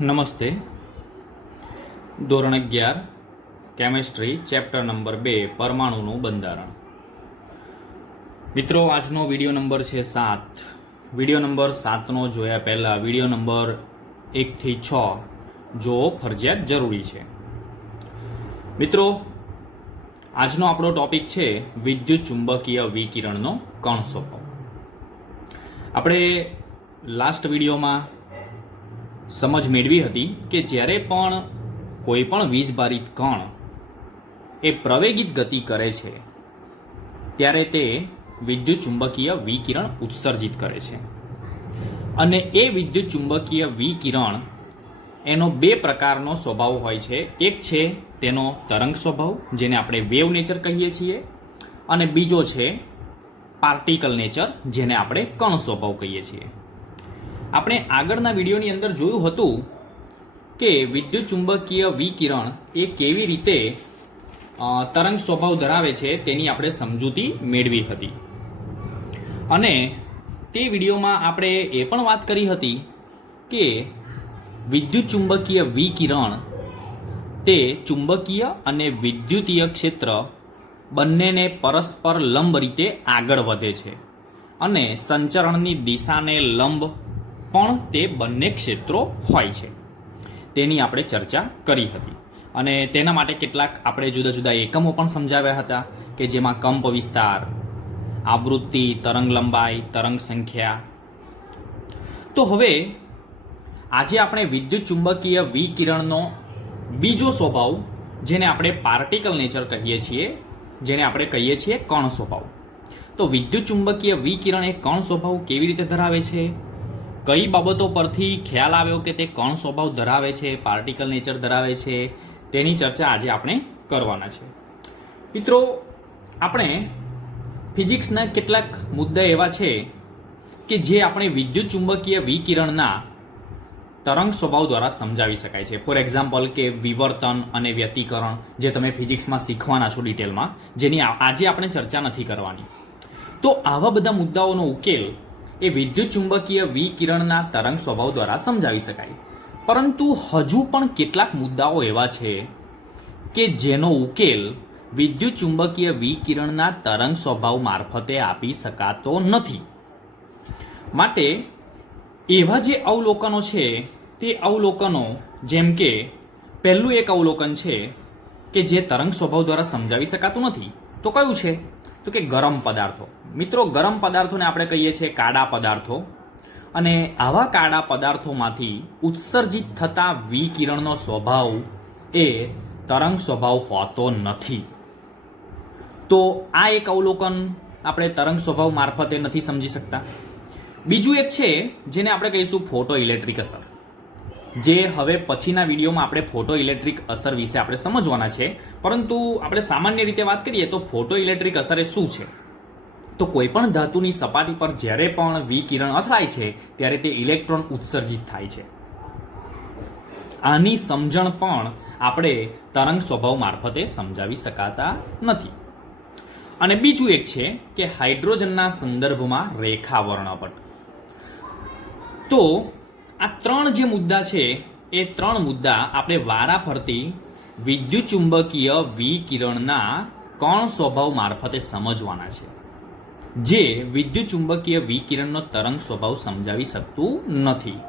નમસ્તે. ધોરણ 11 chemistry chapter number 2 પરમાણુનું બંધારણ. મિત્રો, આજનો વિડીયો નંબર છે 7. વિડીયો નંબર 7નો જોયા પહેલાં વિડીયો નંબર 1 થી 6 જોવો ફરજિયાત જરૂરી છે. મિત્રો, આજનો આપણો ટોપિક છે વિદ્યુત ચુંબકીય વિકિરણનો કણ સ્વભાવ. આપણે લાસ્ટ વિડીયોમાં સમજ મેળવી હતી કે જ્યારે પણ કોઈ પણ વીજભારિત કણ એ પ્રવેગિત ગતિ કરે છે ત્યારે તે વિદ્યુત ચુંબકીય વિકિરણ ઉત્સર્જિત કરે છે. અને એ વિદ્યુત ચુંબકીય વિકિરણ એનો બે પ્રકારનો સ્વભાવ હોય છે. એક છે તેનો તરંગ સ્વભાવ, જેને આપણે વેવ નેચર કહીએ છીએ, અને બીજો છે પાર્ટિકલ નેચર, જેને આપણે કણ સ્વભાવ કહીએ છીએ. આપણે આગળના વિડીયોની અંદર જોયું હતું કે વિદ્યુત ચુંબકીય વિકિરણ એ કેવી રીતે તરંગ સ્વભાવ ધરાવે છે તેની આપણે સમજૂતી મેળવી હતી. અને તે વિડીયોમાં આપણે એ પણ વાત કરી હતી કે વિદ્યુત ચુંબકીય વિકિરણ તે ચુંબકીય અને વિદ્યુતીય ક્ષેત્ર બંનેને પરસ્પર લંબ રીતે આગળ વધે છે અને સંચરણની દિશાને લંબ પણ તે બંને ક્ષેત્રો હોય છે. તેની આપણે ચર્ચા કરી હતી અને તેના માટે કેટલાક આપણે જુદા જુદા એકમો પણ સમજાવ્યા હતા કે જેમાં કંપ વિસ્તાર, આવૃત્તિ, તરંગ લંબાઈ, તરંગ સંખ્યા. તો હવે આજે આપણે વિદ્યુત ચુંબકીય વિકિરણનો બીજો સ્વભાવ, જેને આપણે પાર્ટિકલ નેચર કહીએ છીએ, જેને આપણે કહીએ છીએ કણ સ્વભાવ. તો વિદ્યુત ચુંબકીય વિકિરણ એ કણ સ્વભાવ કેવી રીતે ધરાવે છે, કઈ બાબતો પરથી ખ્યાલ આવ્યો કે તે કણ સ્વભાવ ધરાવે છે, પાર્ટિકલ નેચર ધરાવે છે, તેની ચર્ચા આજે આપણે કરવાના છે. મિત્રો, આપણે ફિઝિક્સના કેટલાક મુદ્દા એવા છે કે જે આપણે વિદ્યુત ચુંબકીય વિકિરણના તરંગ સ્વભાવ દ્વારા સમજાવી શકાય છે. ફોર એક્ઝામ્પલ કે વિવર્તન અને વ્યતિકરણ, જે તમે ફિઝિક્સમાં શીખવાના છો ડિટેલમાં, જેની આજે આપણે ચર્ચા નથી કરવાની. તો આવા બધા મુદ્દાઓનો ઉકેલ એ વિદ્યુત ચુંબકીય વિકિરણના તરંગ સ્વભાવ દ્વારા સમજાવી શકાય. પરંતુ હજુ પણ કેટલાક મુદ્દાઓ એવા છે કે જેનો ઉકેલ વિદ્યુત ચુંબકીય વિકિરણના તરંગ સ્વભાવ મારફતે આપી શકાતો નથી. માટે એવા જે અવલોકનો છે તે અવલોકનો, જેમ કે પહેલું એક અવલોકન છે કે જે તરંગ સ્વભાવ દ્વારા સમજાવી શકાતું નથી, તો કયું છે? તો કે ગરમ પદાર્થો. મિત્રો, ગરમ પદાર્થોને આપણે કહીએ છીએ કાળા પદાર્થો, અને આવા કાળા પદાર્થોમાંથી ઉત્સર્જિત થતા વિકિરણનો સ્વભાવ એ તરંગ સ્વભાવ હોતો નથી. તો આ એક અવલોકન આપણે તરંગ સ્વભાવ મારફતે નથી સમજી શકતા. બીજું એક છે જેને આપણે કહીશું ફોટો ઇલેક્ટ્રિક અસર, જે હવે પછીના વિડીયોમાં આપણે ફોટો ઇલેક્ટ્રિક અસર વિશે આપણે સમજવાના છે. પરંતુ આપણે સામાન્ય રીતે વાત કરીએ તો ફોટો ઇલેક્ટ્રિક અસર એ શું છે? તો કોઈ પણ ધાતુની સપાટી પર જ્યારે પણ વિકિરણ અથડાય છે ત્યારે તે ઇલેક્ટ્રોન ઉત્સર્જિત થાય છે. આની સમજણ પણ આપણે તરંગ સ્વભાવ મારફતે સમજાવી શકાતા નથી. અને બીજું એક છે કે હાઇડ્રોજનના સંદર્ભમાં રેખા વર્ણપટ. તો આ ત્રણ જે મુદ્દા છે એ ત્રણ મુદ્દા આપણે વારાફરતી વિદ્યુત ચુંબકીય વિકિરણના કણ સ્વભાવ મારફતે સમજવાના છે, જે વિદ્યુત ચુંબકીય વિકિરણનો તરંગ સ્વભાવ સમજાવી શકતું નથી.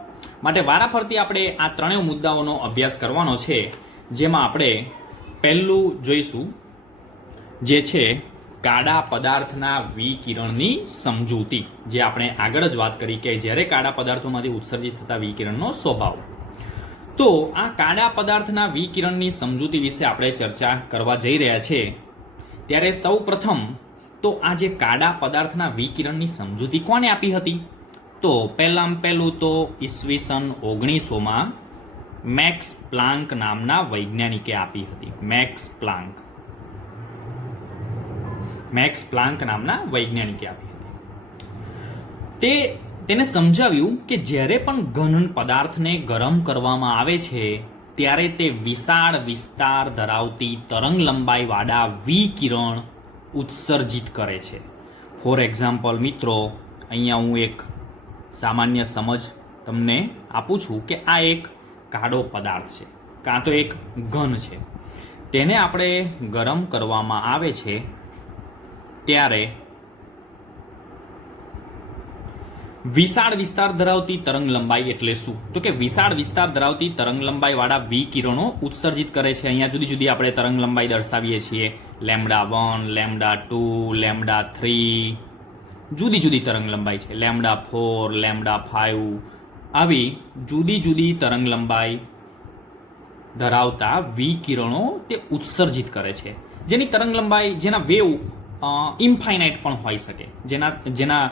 માટે વારાફરતી આપણે આ ત્રણેય મુદ્દાઓનો અભ્યાસ કરવાનો છે, જેમાં આપણે પહેલું જોઈશું જે છે કાળા પદાર્થના વિકિરણની સમજૂતી, જે આપણે આગળ જ વાત કરી કે જ્યારે કાળા પદાર્થોમાંથી ઉત્સર્જિત થતા વિકિરણનો સ્વભાવ. તો આ કાળા પદાર્થના વિકિરણની સમજૂતી વિશે આપણે ચર્ચા કરવા જઈ રહ્યા છે. ત્યારે સૌ પ્રથમ તો આ જે કાળા પદાર્થના વિકિરણની સમજૂતી કોને આપી હતી? તો પહેલું તો ઈસવીસન 1900માં મેક્સ પ્લાન્ક નામના વૈજ્ઞાનિકે આપી હતી. મેક્સ પ્લાન્ક નામના વૈજ્ઞાનિકે આપી હતી. તેને સમજાવ્યું કે જ્યારે પણ ઘન પદાર્થને ગરમ કરવામાં આવે છે ત્યારે તે વિશાળ વિસ્તાર ધરાવતી તરંગ લંબાઈવાળા વિકિરણ ઉત્સર્જિત કરે છે. ફોર એક્ઝામ્પલ મિત્રો, અહીંયા હું એક સામાન્ય સમજ તમને આપું છું કે આ એક કાળો પદાર્થ છે, કાં તો એક ઘન છે, તેને આપણે ગરમ કરવામાં આવે છે ત્યારે વિશાળ વિસ્તાર ધરાવતી તરંગ લંબાઈ એટલે શું? તો કે વિશાળ વિસ્તાર ધરાવતી તરંગ લંબાઈ વાળા વિકિરણો ઉત્સર્જિત કરે છે. અહીંયા જુદી જુદી આપણે તરંગ લંબાઈ દર્શાવીએ છીએ. λ1, λ2, λ3, જુદી જુદી તરંગ લંબાઈ છે. λ4, λ5, આવી જુદી જુદી તરંગ લંબાઈ ધરાવતા વિકિરણો તે ઉત્સર્જિત કરે છે, જેની તરંગ લંબાઈ, જેના વેવ ઇન્ફાઇનાઇટ પણ હોઈ શકે, જેના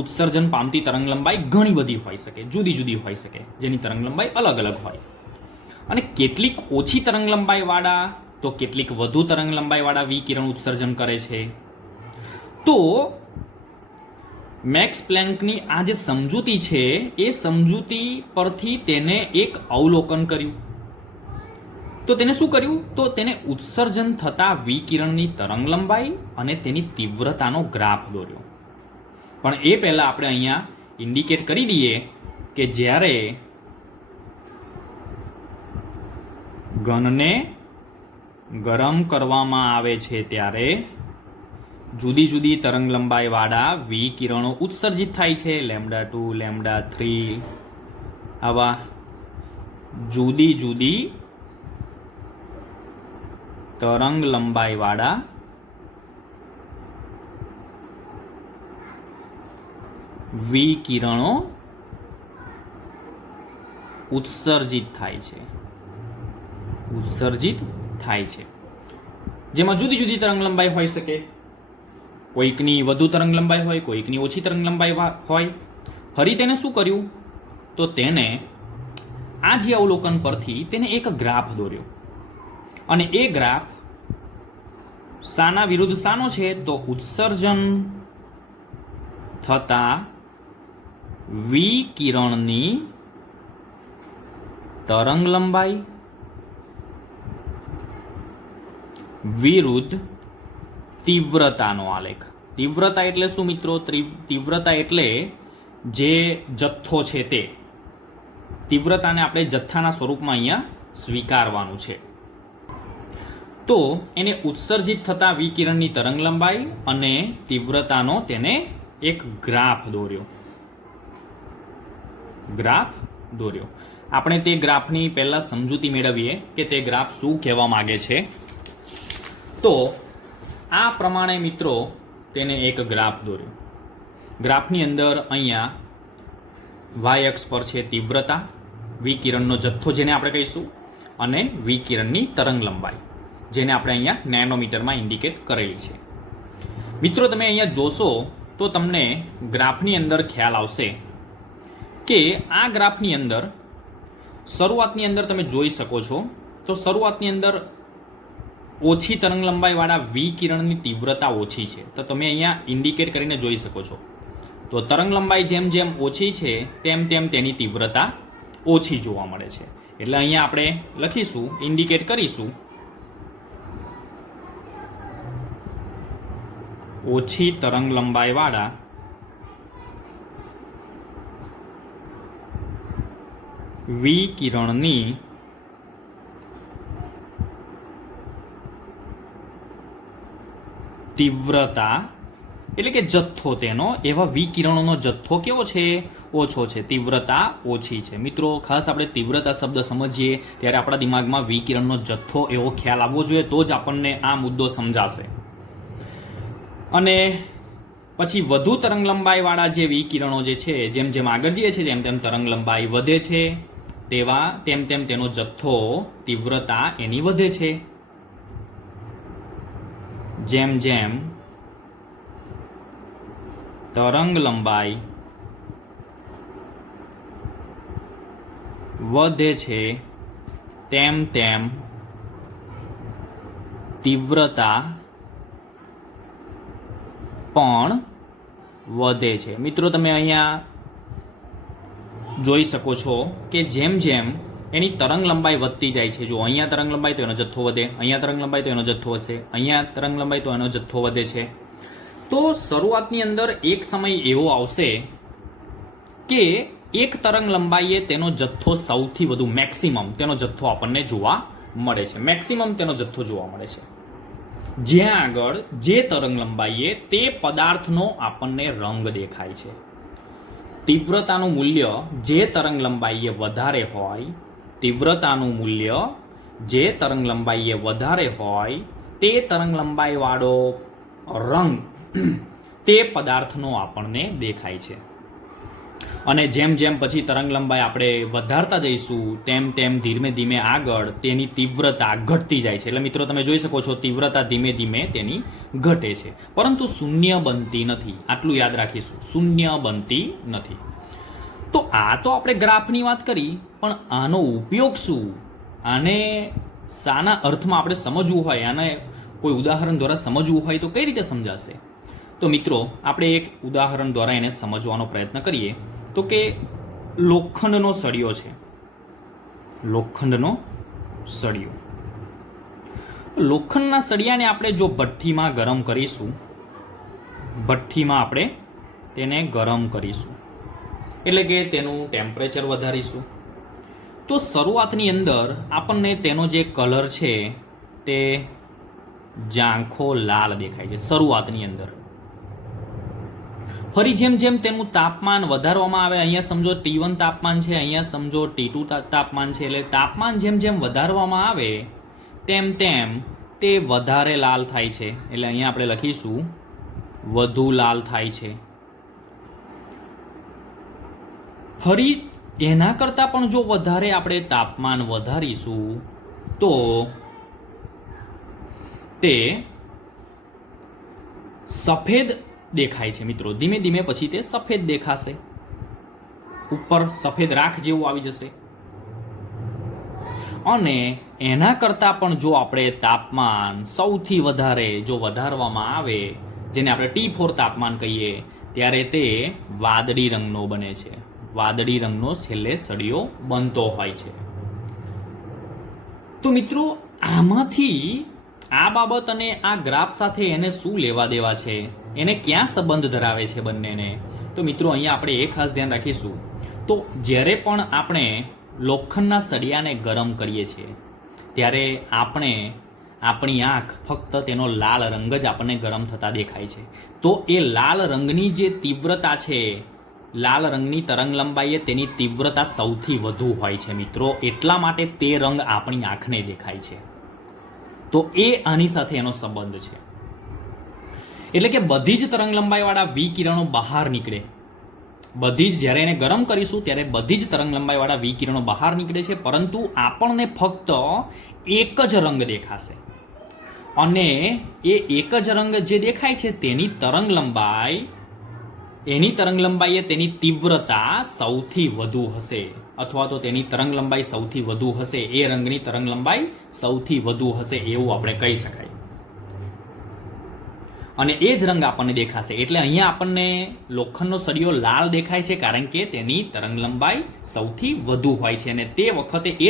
ઉત્સર્જન પામતી તરંગ લંબાઈ ઘણી બધી હોઈ શકે, જુદી જુદી હોઈ શકે, જેની તરંગ લંબાઈ અલગ અલગ હોય. અને કેટલીક ઓછી તરંગ લંબાઈ વાળા તો કેટલીક વધુ તરંગ લંબાઈ વાળા વિકિરણ ઉત્સર્જન કરે છે. તો મેક્સ પ્લેન્કની આ જે સમજૂતી છે એ સમજૂતી પરથી તેને એક અવલોકન કર્યું. તો તેને શું કર્યું? તો તેને ઉત્સર્જન થતા વિકિરણની તરંગ લંબાઈ અને તેની તીવ્રતાનો ગ્રાફ દોર્યો. પણ એ પહેલા આપણે અહીંયા ઇન્ડિકેટ કરી દઈએ કે જ્યારે ઘનને ગરમ કરવામાં આવે છે ત્યારે જુદી જુદી તરંગ લંબાઈ વાળા વિકિરણો ઉત્સર્જિત થાય છે. λ2, λ3, આવા જુદી જુદી તરંગ લંબાઈ વાળા વિકિરણો ઉત્સર્જિત થાય છે. જેમાં જુદી જુદી તરંગ લંબાઈ હોઈ શકે. કોઈકની વધુ તરંગ લંબાઈ હોય, કોઈકની ઓછી તરંગ લંબાઈ હોય. ફરી તેને શું કર્યું? તો તેને આ જે અવલોકન પરથી તેને એક ગ્રાફ દોર્યો. અને એ ગ્રાફ શાના વિરુદ્ધ શાનો છે? તો ઉત્સર્જન થતા વિકિરણની તરંગ લંબાઈ વિરુદ્ધ તીવ્રતાનો આલેખ. તીવ્રતા એટલે શું મિત્રો? તીવ્રતા એટલે જે જથ્થો છે તે. તીવ્રતાને આપણે જથ્થાના સ્વરૂપમાં અહીંયા સ્વીકારવાનું છે. તો એને ઉત્સર્જિત થતા વિકિરણની તરંગ લંબાઈ અને તીવ્રતાનો તેને એક ગ્રાફ દોર્યો. આપણે તે ગ્રાફની પહેલા સમજૂતી મેળવીએ કે તે ગ્રાફ શું કહેવા માંગે છે. તો આ પ્રમાણે મિત્રો તેને એક ગ્રાફ દોર્યો. ગ્રાફની અંદર અહીંયા વાય અક્ષ પર છે તીવ્રતા, વિકિરણનો જથ્થો જેને આપણે કહીશું, અને વિકિરણની તરંગ લંબાઈ જેને આપણે અહીંયા નેનોમીટરમાં ઇન્ડિકેટ કરેલી છે. મિત્રો તમે અહીંયા જોશો તો તમને ગ્રાફની અંદર ખ્યાલ આવશે કે આ ગ્રાફની અંદર શરૂઆતની અંદર તમે જોઈ શકો છો તો શરૂઆતની અંદર ઓછી તરંગ લંબાઈ વાળા વિકિરણની તીવ્રતા ઓછી છે. તો તમે અહીંયા ઇન્ડિકેટ કરીને જોઈ શકો છો. તો તરંગ લંબાઈ જેમ જેમ ઓછી છે તેમ તેમ તેની તીવ્રતા ઓછી જોવા મળે છે. એટલે અહીંયા આપણે લખીશું, ઇન્ડિકેટ કરીશું, ઓછી તરંગ લંબાઈ વાળા વિકિરણની તીવ્રતા એટલે કે જથ્થો તેનો, એવા વિકિરણોનો જથ્થો કેવો છે? ઓછો છે, તીવ્રતા ઓછી છે. મિત્રો ખાસ આપણે તીવ્રતા શબ્દ સમજીએ ત્યારે આપણા દિમાગમાં વિકિરણનો જથ્થો એવો ખ્યાલ આવવો જોઈએ, તો જ આપણને આ મુદ્દો સમજાશે. અને પછી વધુ તરંગ લંબાઈ વાળા જે વિકિરણો જે છે, જેમ જેમ આગળ જઈએ છીએ તેમ તેમ તરંગ લંબાઈ વધે છે, તેમ તેમ તેનો જથ્થો, તીવ્રતા એની વધે છે. જેમ જેમ તરંગ લંબાઈ વધે છે તેમ તેમ તીવ્રતા પણ વધે છે. મિત્રો તમે અહીંયા જોઈ શકો છો કે જેમ જેમ એની તરંગ લંબાઈ વધતી જાય છે, જો અહીંયા તરંગ લંબાઈ તો એનો જથ્થો વધે, અહીંયા તરંગ લંબાઈ તો એનો જથ્થો વધશે, અહીંયા તરંગ લંબાઈ તો એનો જથ્થો વધે છે. તો શરૂઆતની અંદર એક સમય એવો આવશે કે એક તરંગ લંબાઈએ તેનો જથ્થો સૌથી વધુ મેક્સિમમ તેનો જથ્થો આપણને જોવા મળે છે. મેક્સિમમ તેનો જથ્થો જોવા મળે છે. જ્યાં આગળ જે તરંગ લંબાઈએ તે પદાર્થનો આપણને રંગ દેખાય છે. તીવ્રતાનું મૂલ્ય જે તરંગ લંબાઈએ વધારે હોય, તીવ્રતાનું મૂલ્ય જે તરંગ લંબાઈએ વધારે હોય તે તરંગ લંબાઈવાળો રંગ તે પદાર્થનો આપણને દેખાય છે. અને જેમ જેમ પછી તરંગ લંબાઈ આપણે વધારતા જઈશું તેમ તેમ ધીમે ધીમે આગળ તેની તીવ્રતા ઘટતી જાય છે. એટલે મિત્રો તમે જોઈ શકો છો તીવ્રતા ધીમે ધીમે તેની ઘટે છે, પરંતુ શૂન્ય બનતી નથી. આટલું યાદ રાખીશું, શૂન્ય બનતી નથી. તો આ તો આપણે ગ્રાફની વાત કરી, પણ આનો ઉપયોગ શું? આને શાના અર્થમાં આપણે સમજવું હોય, આને કોઈ ઉદાહરણ દ્વારા સમજવું હોય તો કઈ રીતે સમજાશે? તો મિત્રો આપણે એક ઉદાહરણ દ્વારા એને સમજવાનો પ્રયત્ન કરીએ. તો કે લોખંડનો સળિયો છે. લોખંડનો સળિયો, લોખંડના સળિયાને આપણે જો ભઠ્ઠીમાં ગરમ કરીશું, ભઠ્ઠીમાં આપણે તેને ગરમ કરીશું, એટલે કે તેનું ટેમ્પરેચર વધારીશું, તો શરૂઆતની અંદર આપણને તેનો જે કલર છે તે ઝાંખો લાલ દેખાય છે શરૂઆતની અંદર. ફરી જેમ જેમ તેનું તાપમાન વધારવામાં આવે, અહીંયા સમજો T1 તાપમાન છે, અહીંયા સમજો T2 તાપમાન છે, એટલે તાપમાન જેમ જેમ વધારવામાં આવે તેમ તેમ તે વધારે લાલ થાય છે. એટલે અહીંયા આપણે લખીશું વધુ લાલ થાય છે. ફરી એના કરતાં પણ જો વધારે આપણે તાપમાન વધારીશું તો તે સફેદ દેખાય છે. મિત્રો ધીમે ધીમે પછી તે સફેદ દેખાશે, ઉપર સફેદ રાખ જેવું આવી જશે. અને એના કરતાં પણ જો આપણે તાપમાન સૌથી વધારે જો વધારવામાં આવે, જેને આપણે T4 તાપમાન કહીએ, ત્યારે તે વાદળી રંગનો બને છે. વાદળી રંગનો છેલ્લે સળિયો બનતો હોય છે. તો મિત્રો આમાંથી આ બાબત અને આ ગ્રાફ સાથે એને શું લેવા દેવા છે, એને ક્યાં સંબંધ ધરાવે છે બંનેને? તો મિત્રો અહીંયા આપણે એ ખાસ ધ્યાન રાખીશું. તો જ્યારે પણ આપણે લોખંડના સળિયાને ગરમ કરીએ છીએ ત્યારે આપણી આંખ ફક્ત તેનો લાલ રંગ જ આપણને ગરમ થતા દેખાય છે. તો એ લાલ રંગની જે તીવ્રતા છે, લાલ રંગની તરંગ લંબાઈએ તેની તીવ્રતા સૌથી વધુ હોય છે મિત્રો. એટલા માટે તે રંગ આપણી આંખને દેખાય છે. તો એ આની સાથે એનો સંબંધ છે. એટલે કે બધી જ તરંગ લંબાઈવાળા વિકિરણો બહાર નીકળે. બધી જ જ્યારે એને ગરમ કરીશું ત્યારે બધી જ તરંગ લંબાઈવાળા વિકિરણો બહાર નીકળે છે, પરંતુ આપણને ફક્ત એક જ રંગ દેખાશે. અને એ એક જ રંગ જે દેખાય છે તેની તરંગ લંબાઈએ તેની તીવ્રતા સૌથી વધુ હશે, અથવા તો તેની તરંગ લંબાઈ સૌથી વધુ હશે, એ રંગની તરંગ લંબાઈ સૌથી વધુ હશે એવું આપણે કહી શકાય. અને એ જ રંગ આપણને દેખાશે. એટલે અહીંયા આપણને લોખંડનો સળિયો લાલ દેખાય છે કારણ કે તેની તરંગ લંબાઈ સૌથી વધુ હોય છે. અને તે વખતે એ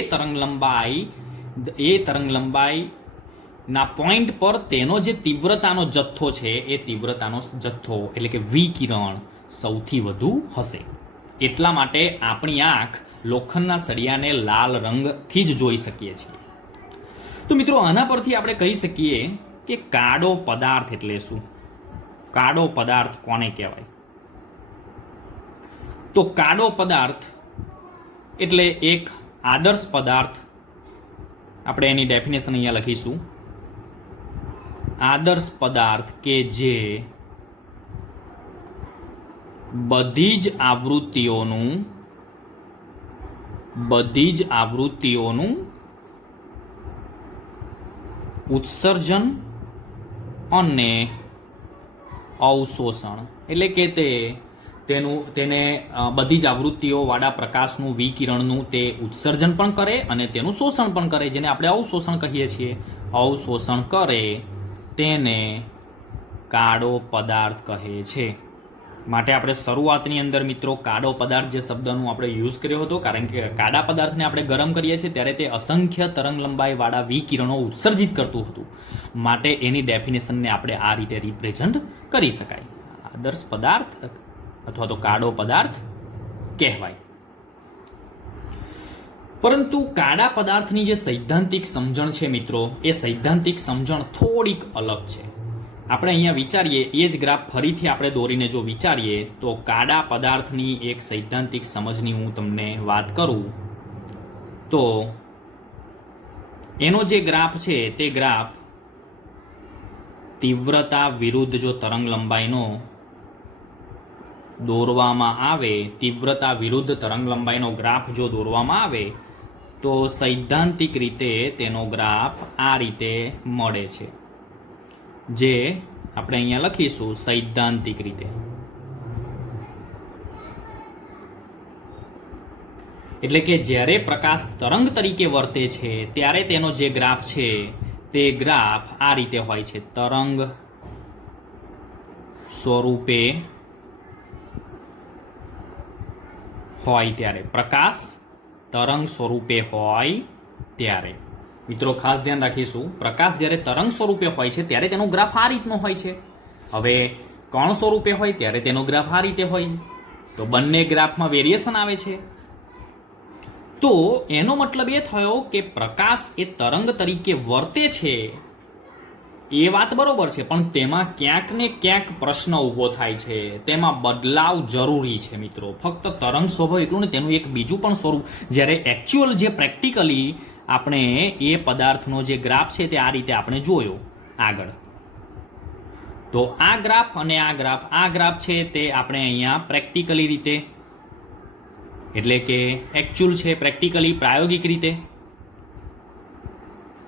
તરંગ લંબાઈના પોઈન્ટ પર તેનો જે તીવ્રતાનો જથ્થો છે એ તીવ્રતાનો જથ્થો એટલે કે વિકિરણ સૌથી વધુ હશે. એટલા માટે આપણી આંખ લોખંડના સળિયાને લાલ રંગથી જ જોઈ શકીએ છીએ. તો મિત્રો આના પરથી આપણે કહી શકીએ કે કાળો પદાર્થ એટલે શું? કાળો પદાર્થ કોને કહેવાય? તો કાળો પદાર્થ એટલે એક આદર્શ પદાર્થ. આપણે એની ડેફિનેશન અહીંયા લખીશું. આદર્શ પદાર્થ કે જે બધી જ આવૃત્તિઓનું ઉત્સર્જન અને અવશોષણ, એટલે કે તેને બધી જ આવૃત્તિઓવાળા પ્રકાશનું વિકિરણનું તે ઉત્સર્જન પણ કરે અને તેનું શોષણ પણ કરે, જેને આપણે અવશોષણ કહીએ છીએ. અવશોષણ કરે તેને કાળો પદાર્થ કહે છે. માટે આપણે શરૂઆતની અંદર મિત્રો કાળો પદાર્થ જે શબ્દનું આપણે યુઝ કર્યો હતો, કારણ કે કાળા પદાર્થને આપણે ગરમ કરીએ છીએ ત્યારે તે અસંખ્ય તરંગ લંબાઈવાળા વિકિરણો ઉત્સર્જિત કરતું હતું. માટે એની ડેફિનેશનને આપણે આ રીતે રિપ્રેઝન્ટ કરી શકાય. આદર્શ પદાર્થ અથવા તો કાળો પદાર્થ કહેવાય. પરંતુ કાળા પદાર્થની જે સૈદ્ધાંતિક સમજણ છે મિત્રો, એ સૈદ્ધાંતિક સમજણ થોડીક અલગ છે. આપણે અહીંયા વિચારીએ એ જ ગ્રાફ ફરીથી આપણે દોરીને જો વિચારીએ તો કાળા પદાર્થની એક સૈદ્ધાંતિક સમજની હું તમને વાત કરું તો એનો જે ગ્રાફ છે તે ગ્રાફ તીવ્રતા વિરુદ્ધ જો તરંગ લંબાઈનો દોરવામાં આવે, તીવ્રતા વિરુદ્ધ તરંગ લંબાઈનો ગ્રાફ જો દોરવામાં આવે તો સૈદ્ધાંતિક રીતે તેનો ગ્રાફ આ રીતે મળે છે, જે આપણે અહીંયા લખીશું સૈદ્ધાંતિક રીતે. એટલે કે જ્યારે પ્રકાશ તરંગ તરીકે વર્તે છે ત્યારે તેનો જે ગ્રાફ છે તે ગ્રાફ આ રીતે હોય છે. તરંગ સ્વરૂપે હોય ત્યારે, પ્રકાશ તરંગ સ્વરૂપે હોય ત્યારે. મિત્રો ખાસ ધ્યાન રાખીશું, પ્રકાશ જ્યારે તરંગ સ્વરૂપે હોય છે ત્યારે તેનો ગ્રાફ આ રીતનો હોય છે. હવે કણ સ્વરૂપે હોય ત્યારે તેનો ગ્રાફ આ રીતે હોય. તો બંને ગ્રાફમાં વેરિએશન આવે છે. તો એનો મતલબ એ થયો કે પ્રકાશ એ તરંગ તરીકે વર્તે છે એ વાત બરોબર છે, પણ તેમાં ક્યાંક ને ક્યાંક પ્રશ્ન ઊભો થાય છે, તેમાં બદલાવ જરૂરી છે મિત્રો. ફક્ત તરંગ સ્વભાવ એટલું ને, તેનું એક બીજું પણ સ્વરૂપ, જ્યારે એકચ્યુઅલ જે પ્રેક્ટિકલી આપણે એ પદાર્થનો જે ગ્રાફ છે તે આ રીતે આપણે જોયો આગળ. તો આ ગ્રાફ અને આ ગ્રાફ છે તે આપણે અહીંયા પ્રેક્ટિકલી રીતે, એટલે કે એકચ્યુઅલ છે, પ્રેક્ટિકલી પ્રાયોગિક રીતે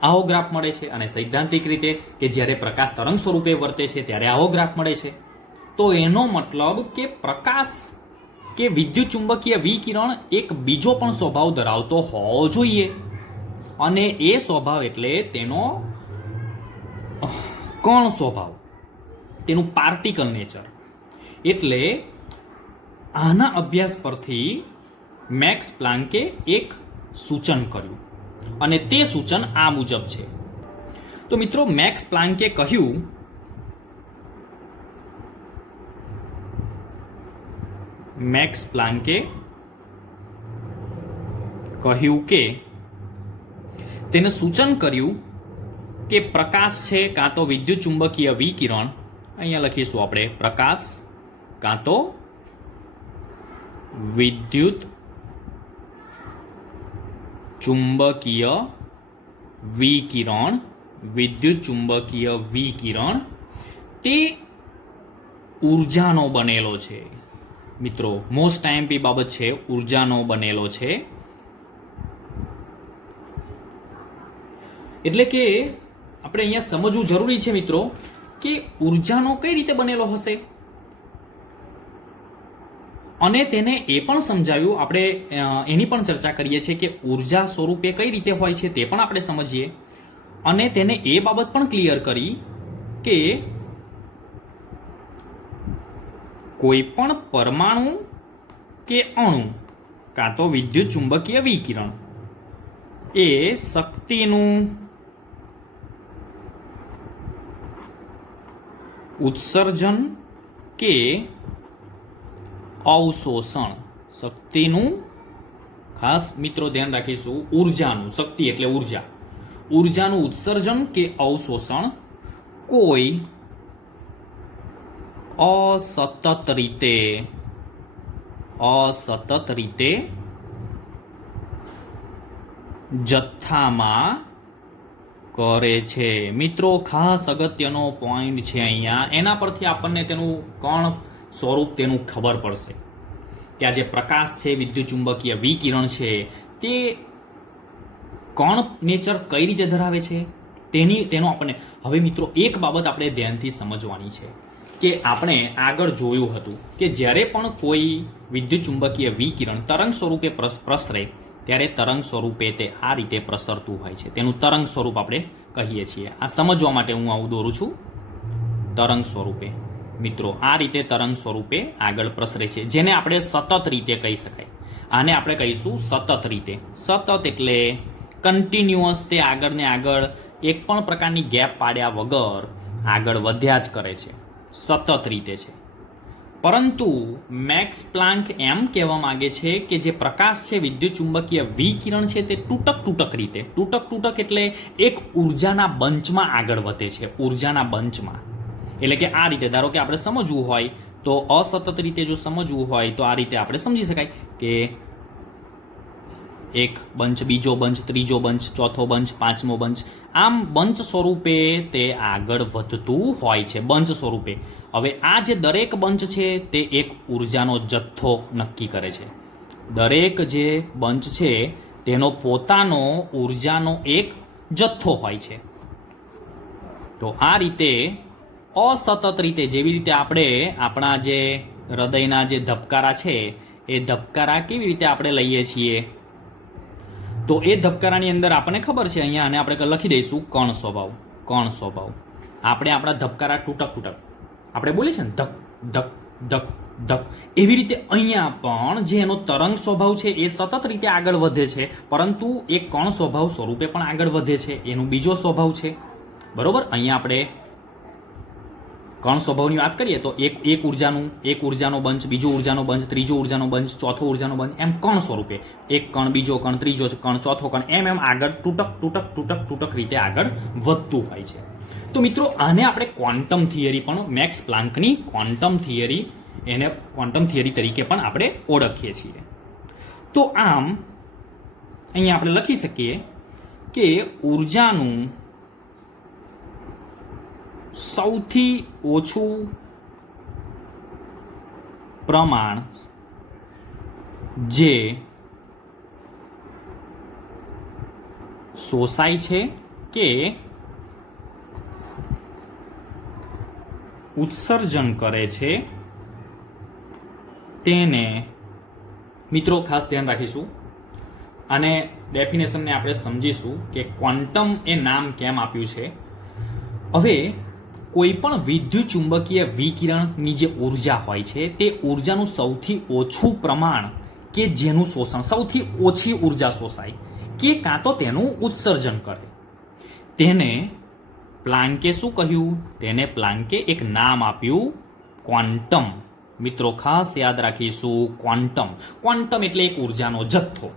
આવો ગ્રાફ મળે છે, અને સૈદ્ધાંતિક રીતે કે જ્યારે પ્રકાશ તરંગ સ્વરૂપે વર્તે છે ત્યારે આવો ગ્રાફ મળે છે. તો એનો મતલબ કે પ્રકાશ કે વિદ્યુત ચુંબકીય વિકિરણ એક બીજો પણ સ્વભાવ ધરાવતો હોવો જોઈએ, અને એ સ્વભાવ એટલે તેનો કણ સ્વભાવ, તેનું પાર્ટિકલ નેચર. એટલે આના અભ્યાસ પરથી મેક્સ પ્લાન્કે એક સૂચન કર્યું, અને તે સૂચન આ મુજબ છે. તો મિત્રો મેક્સ પ્લાન્કે કહ્યું કે તેને સૂચન કર્યું કે પ્રકાશ છે કાં તો વિદ્યુત ચુંબકીય વિકિરણ, અહીંયા લખીશું આપણે પ્રકાશ કાં તો વિદ્યુત ચુંબકીય વિકિરણ તે ઉર્જાનો બનેલો છે. મિત્રો મોસ્ટ આઈએમપી બાબત છે, ઉર્જાનો બનેલો છે. એટલે કે આપણે અહીંયા સમજવું જરૂરી છે મિત્રો કે ઉર્જાનો કઈ રીતે બનેલો હશે, અને તેને એ પણ સમજાવ્યું, આપણે એની પણ ચર્ચા કરીએ છીએ કે ઉર્જા સ્વરૂપે કઈ રીતે હોય છે તે પણ આપણે સમજીએ, અને તેને એ બાબત પણ ક્લિયર કરી કે કોઈ પણ પરમાણુ કે અણુ કાં તો વિદ્યુત ચુંબકીય વિકિરણ એ શક્તિનું ઉત્સર્જન કે અવશોષણ, શક્તિનું, ખાસ મિત્રો ધ્યાન રાખીશું, ઉર્જાનું, શક્તિ એટલે ઉર્જા, ઉર્જાનું ઉત્સર્જન કે અવશોષણ કોઈ અસતત રીતે જથ્થામાં કરે છે. મિત્રો ખાસ અગત્યનો પોઈન્ટ છે અહીંયા, એના પરથી આપણને તેનું કણ સ્વરૂપ તેનું ખબર પડશે કે આ જે પ્રકાશ છે, વિદ્યુત ચુંબકીય વિકિરણ છે, તે કણ નેચર કઈ રીતે ધરાવે છે તેનો આપણને. હવે મિત્રો એક બાબત આપણે ધ્યાનથી સમજવાની છે કે આપણે આગળ જોયું હતું કે જ્યારે પણ કોઈ વિદ્યુત ચુંબકીય વિકિરણ તરંગ સ્વરૂપે પ્રસરે ત્યારે તરંગ સ્વરૂપે તે આ રીતે પ્રસરતું હોય છે, તેનું તરંગ સ્વરૂપ આપણે કહીએ છીએ. આ સમજવા માટે હું આવું દોરું છું, તરંગ સ્વરૂપે. મિત્રો આ રીતે તરંગ સ્વરૂપે આગળ પ્રસરે છે, જેને આપણે સતત રીતે કહી શકાય. આને આપણે કહીશું સતત રીતે. સતત એટલે કન્ટિન્યુઅસ, તે આગળ ને આગળ એક પણ પ્રકારની ગેપ પાડ્યા વગર આગળ વધ્યા જ કરે છે, સતત રીતે છે. પરંતુ મેક્સ પ્લાન્ક એમ કહેવા માંગે છે કે જે પ્રકાશ છે, વિદ્યુત ચુંબકીય વિકિરણ છે, તે તૂટક રીતે, તૂટક એટલે એક ઉર્જાના બંચમાં આગળ વધે છે, ઉર્જાના બંચમાં. એટલે કે આ રીતે, ધારો કે આપણે સમજવું હોય તો અસતત રીતે જો સમજવું હોય તો આ રીતે આપણે સમજી શકાય કે એક બંચ, બીજો બંચ, ત્રીજો બંચ, ચોથો બંચ, પાંચમો બંચ, આમ બંચ સ્વરૂપે તે આગળ વધતું હોય છે, બંચ સ્વરૂપે. હવે આ જે દરેક બંચ છે તે એક ઉર્જાનો જથ્થો નક્કી કરે છે. દરેક જે બંચ છે તેનો પોતાનો ઉર્જાનો એક જથ્થો હોય છે. તો આ રીતે અસતત રીતે, જેવી રીતે આપણે આપણા જે હૃદયના જે ધબકારા છે એ ધબકારા કેવી રીતે આપણે લઈએ છીએ, તો એ ધબકારાની અંદર આપણને ખબર છે, અહીંયા આને આપણે લખી દઈશું કણ સ્વભાવ. કણ સ્વભાવ આપણે આપણા ધબકારા તૂટક આપણે બોલીએ છીએ ને, ધક ધક ધક ધક, એવી રીતે અહીંયા પણ જે એનો તરંગ સ્વભાવ છે એ સતત રીતે આગળ વધે છે, પરંતુ એ કણ સ્વભાવ સ્વરૂપે પણ આગળ વધે છે. એનો બીજો સ્વભાવ છે, બરોબર. અહીંયા આપણે કણ સ્વભાવની વાત કરીએ તો એક ઉર્જાનો બંચ, બીજો ઉર્જાનો બંચ, ત્રીજો ઉર્જાનો બંચ, ચોથો ઉર્જાનો બંચ, એમ કણ સ્વરૂપે એક કણ, બીજો કણ, ત્રીજો કણ, ચોથો કણ, એમ આગળ તૂટક રીતે આગળ વધતું હોય છે. તો મિત્રો આને આપણે ક્વોન્ટમ થિયરી પણ, મેક્સ પ્લાન્કની ક્વોન્ટમ થિયરી, એને ક્વોન્ટમ થિયરી તરીકે પણ આપણે ઓળખીએ છીએ. તો આમ અહીંયા આપણે લખી શકીએ કે ઉર્જાનું સૌથી ઓછું પ્રમાણ જે શોષાય છે કે ઉત્સર્જન કરે છે તેને, મિત્રો ખાસ ધ્યાન રાખીશું અને ડેફિનેશનને આપણે સમજીશું કે ક્વોન્ટમ એ નામ કેમ આપ્યું છે. હવે કોઈ પણ વિદ્યુત ચુંબકીય વિકિરણની જે ઉર્જા હોય છે તે ઉર્જાનું સૌથી ઓછું પ્રમાણ કે જેનું શોષણ, સૌથી ઓછી ઉર્જા શોષાય કે કાં તો તેનું ઉત્સર્જન કરે, તેને પ્લાન્કે શું કહ્યું? તેને પ્લાન્કે એક નામ આપ્યું ક્વોન્ટમ. મિત્રો ખાસ યાદ રાખીશું, ક્વોન્ટમ. ક્વોન્ટમ એટલે એક ઉર્જાનો જથ્થો,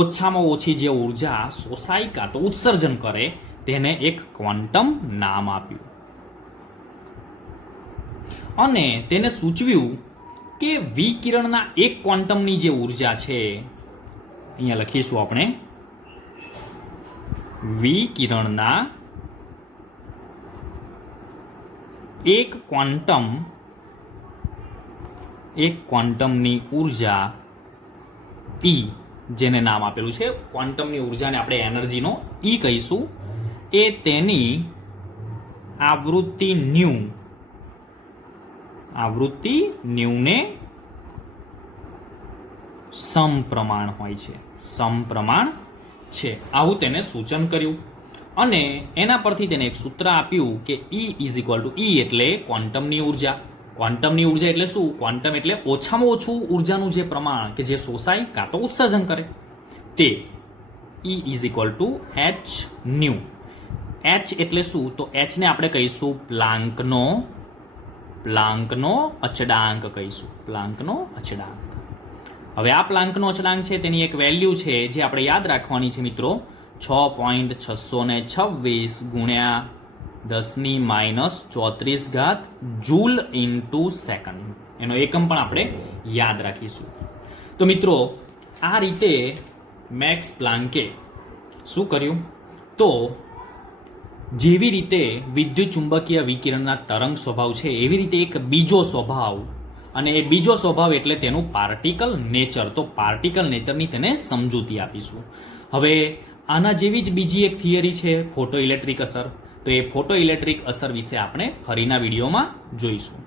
ઓછામાં ઓછી જે ઉર્જા શોષાય કાં તો ઉત્સર્જન કરે તેને એક ક્વોન્ટમ નામ આપ્યું. અને તેને સૂચવ્યું કે વિકિરણના એક ક્વોન્ટમની જે ઉર્જા છે, અહીંયા લખીશું આપણે, વિકિરણના એક ક્વોન્ટમની ઉર્જા E, જેને નામ આપેલું છે ક્વોન્ટમની ઉર્જાને આપણે એનર્જીનો E કહીશું, એ તેની આવૃત્તિ ન્યૂને સમપ્રમાણ હોય છે, સમપ્રમાણ છે, આવું તેને સૂચન કર્યું. અને એના પરથી તેને એક સૂત્ર આપ્યું કે E એટલે ક્વોન્ટમની ઉર્જા. ક્વોન્ટમની ઉર્જા એટલે શું? ક્વોન્ટમ એટલે ઓછામાં ઓછું ઉર્જાનું જે પ્રમાણ કે જે શોષાય કાં તો ઉત્સર્જન કરે, તે E h ન્યુ. H એટલે શું? તો H ને આપણે કહીશું પ્લાન્કનો અચળાંક કહીશું, પ્લાન્કનો અચળાંક. હવે આ પ્લાન્કનો અચળાંક છે તેની એક વેલ્યુ છે જે આપણે યાદ રાખવાની છે મિત્રો, 6.626 ગુણ્યા 10⁻34 જૂલ ઇન્ટુ સેકન્ડ. એનો એકમ પણ આપણે યાદ રાખીશું. તો મિત્રો આ રીતે મેક્સ પ્લાન્કે શું કર્યું? તો જેવી રીતે વિદ્યુત ચુંબકીય વિકિરણના તરંગ સ્વભાવ છે એવી રીતે એક બીજો સ્વભાવ, અને એ બીજો સ્વભાવ એટલે તેનું પાર્ટિકલ નેચર. તો પાર્ટિકલ નેચરની તેને સમજૂતી આપીશું. હવે આના જેવી જ બીજી એક થિયરી છે ફોટો ઇલેક્ટ્રિક અસર. તો એ ફોટો ઇલેક્ટ્રિક અસર વિશે આપણે ફરીના વિડીયોમાં જોઈશું.